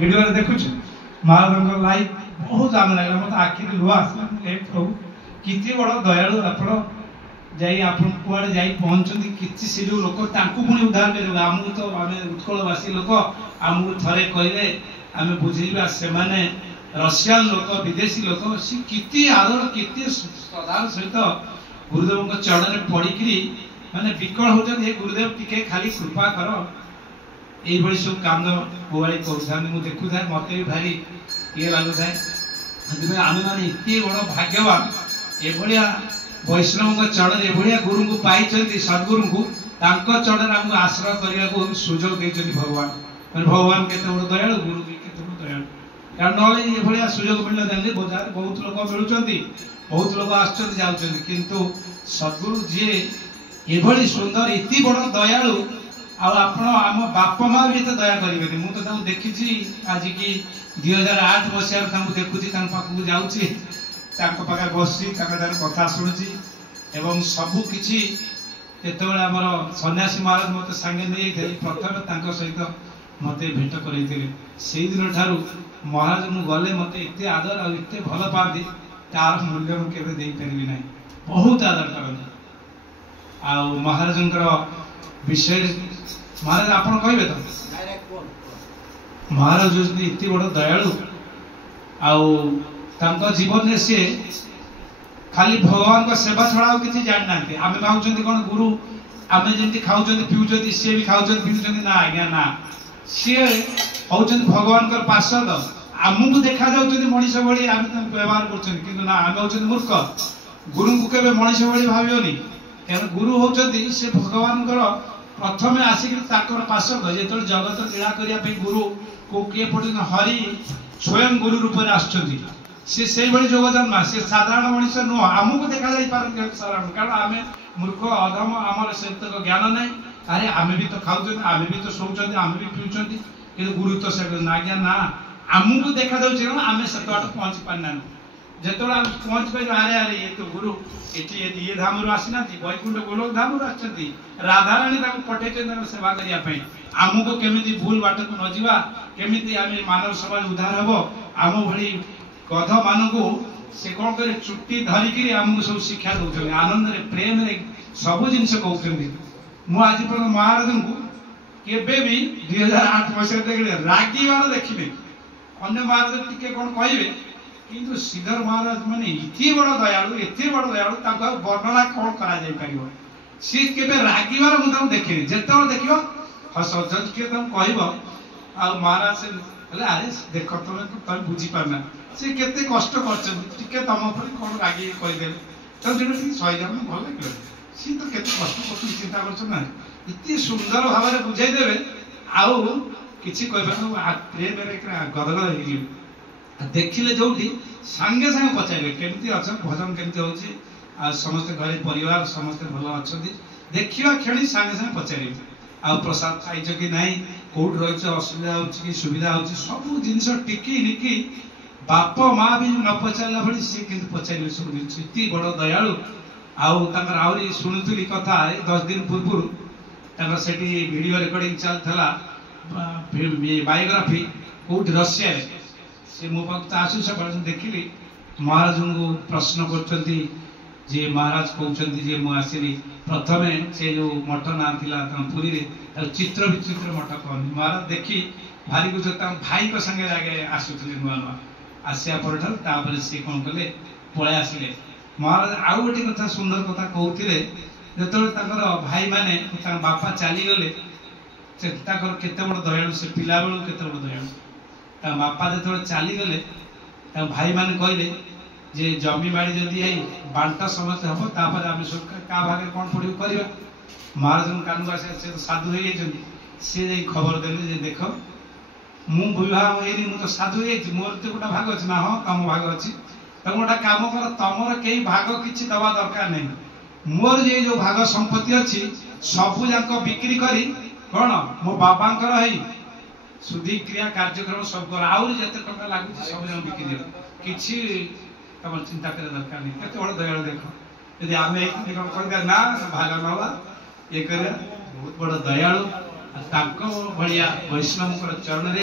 video देखु महाराज life बहुत आम लगे मत आखि लुह आसला प्रभु कितनी बड़ दयालु आप कुआड़े जा पहुंचती किसी से जो लोक पुणी उद्धार कर आमको तो आम उत्कलवासी लोक आमको थे कहले आम बुझेगा से रशियान लोक विदेशी लोक सी किति आदर किति श्रद्धार सहित गुरुदेव चरण में पड़ी माने विकल होते गुरुदेव टिके खाली कृपा कर ये सब कांद बुआड़ी कर देखु था मत भी भारी ये लगु थाए आम मैंने इतने बड़ भाग्यवान ये वैष्णव चरण ये गुरु को पाई सदगुरु को चरण आमको आश्रय करने को सुजोग देते भगवान मैं भगवान के बड़ दयालु गुरु भी के बड़ दयालु कारण ना सुजोग मिलना देंगे बजार बहुत लोग मिलुंट बहुत लोग आसुँच सदगुरु जी ये सुंदर इतनी बड़ दयालु आम बापा माँ भी तो दया करेंगे मुझे तो देखी आज की 2008 मसीह देखुची पाखक जाऊँगी पाखे बसी कथा शुणुची एवं सबू किसी जितेबाला आमर सन्यासी महाराज मत सांगे नहीं प्रथम सहित मत भेट कर से दिन ठार महाराज मु गले मत एत आदर आते भल पाती तार मूल्य मुझे दे पारि ना बहुत आदर करते आ महाराज विषय महाराज आप कहे तो महाराज इतनी बड़ दयालु आ जीवन में सी खाली भगवान का सेवा छड़ा किसी जान ना आम भावुं कौन गुरु आम जमी खाऊ पीऊँ सी भी खाऊ पीऊँ ना आज्ञा ना सी हूँ भगवान पार्षद आमको देखा मनीष भाई आम व्यवहार कर मूर्ख गुरु को केवे मनीष भाई भावनी क्या गुरु होती से भगवान प्रथम आसिक पार्षद जो जगत लीला करने गुरु को किए पर्यटन हरि स्वयं गुरु रूप में आसुँच योगदान ना सी साधारण मनीष नुह आमको देखा जापारे साधारण कारण आम मूर्ख अधम आम से ज्ञान ना अरे आम भी तो खाऊ आम भी तो शोचते आम भी पीऊँ कि गुरु तो से आज्ञा ना आमको देखा जाऊँ आम से पहुँची पारिना जो आम पहुँच पार अरे अरे ये तो गुरु ये धाम आसीना वैकुंठ गोलोक धाम राधाराणी पठे सेवा करने आमको केमी भूल बाट को न जावा केमी आम मानव समाज उद्धार हम आम भली गध मान को से कौन कर चुट्टी धरिकी आमको सब शिक्षा दौरान आनंद प्रेम सब जिनस कहते मुझे महाराज को केवे भी 2008 मसीह देखिए रागिवार देखिए अन्य महाराज टे कौन कहे किंतु श्रीधर महाराज माने इतनी बड़ दयालु एत बड़ दयालु वर्णना कौन कर सी के रागिवार मुझे देखे जिते देख हस किए तुम कह महाराज अरे देख तुम बुझीपारना सी के कष्ट कर तुम कौन रागी कहीदे तो जो सही भल लगे सी तो केते कष्ट कर चिंता कर इतनी सुंदर भाव में बुझाईदे आउ कि प्रेम गदगद देखिले जो सांगे सांगे पचारे केमती अच्छा भजन केमती हो समस्त घरे परिवार समस्त भल अच्छा देखा क्षण सांगे सांगे पचारे आ प्रसाद खाइच कि ना कौट रही असुविधा हो सुविधा हो सब जिन टिकी निकी बाप माँ भी न पचारा भाई सी कि पचारे सब जिन इतनी बड़ दयालु आहरी शुणुली कथा 10 दिन पूर्व से वीडियो रिकॉर्डिंग चलता बायोग्राफी कौट रशिया से मो पाक आसु सब देखिली महाराज को प्रश्न कर महाराज कहते मुझे प्रथम से जो मठ ना पुरी चित्र विचित्र मठ कहते महाराज देखी भारी कुछ भाई को संगे आगे आसुले नुआ नुआ आसिया पर सी कौन कले पलि आसिले महाराज आउ गोटे कथा सुंदर कथा कहते जो भाई माने बापा चलीगले केते बड़ दयालु से पिला बेलू केते बड़ दयालु बापा जो चलीगले भाई माने कहले जे जमी बाड़ी जदि बांटा समस्ते हम तापर आम सब क्या भागे कौन पड़ो करवा महाराज कान को आसे साधु हो सी खबर देले देख मुझे तो साधु मोर तो गोटे भाग अच्छे ना हाँ तुम भाग अच्छी तुम गोटे कम कर तुम कई भाग कि दवा दरकार नहीं मोर जो भाग संपत्ति अच्छी सबू जाक बिक्री करी कौन मो बाबा सुधी क्रिया कार्यक्रम सब कर आहरी जिते टाँग लगुच सब जन बिक्री कि तुम चिंता कर दरकार नहीं केत बड़ दयालु देख यदि आम कर ना भाग नवा ये कर बहुत बड़ दयालु भाया वैष्णव चरण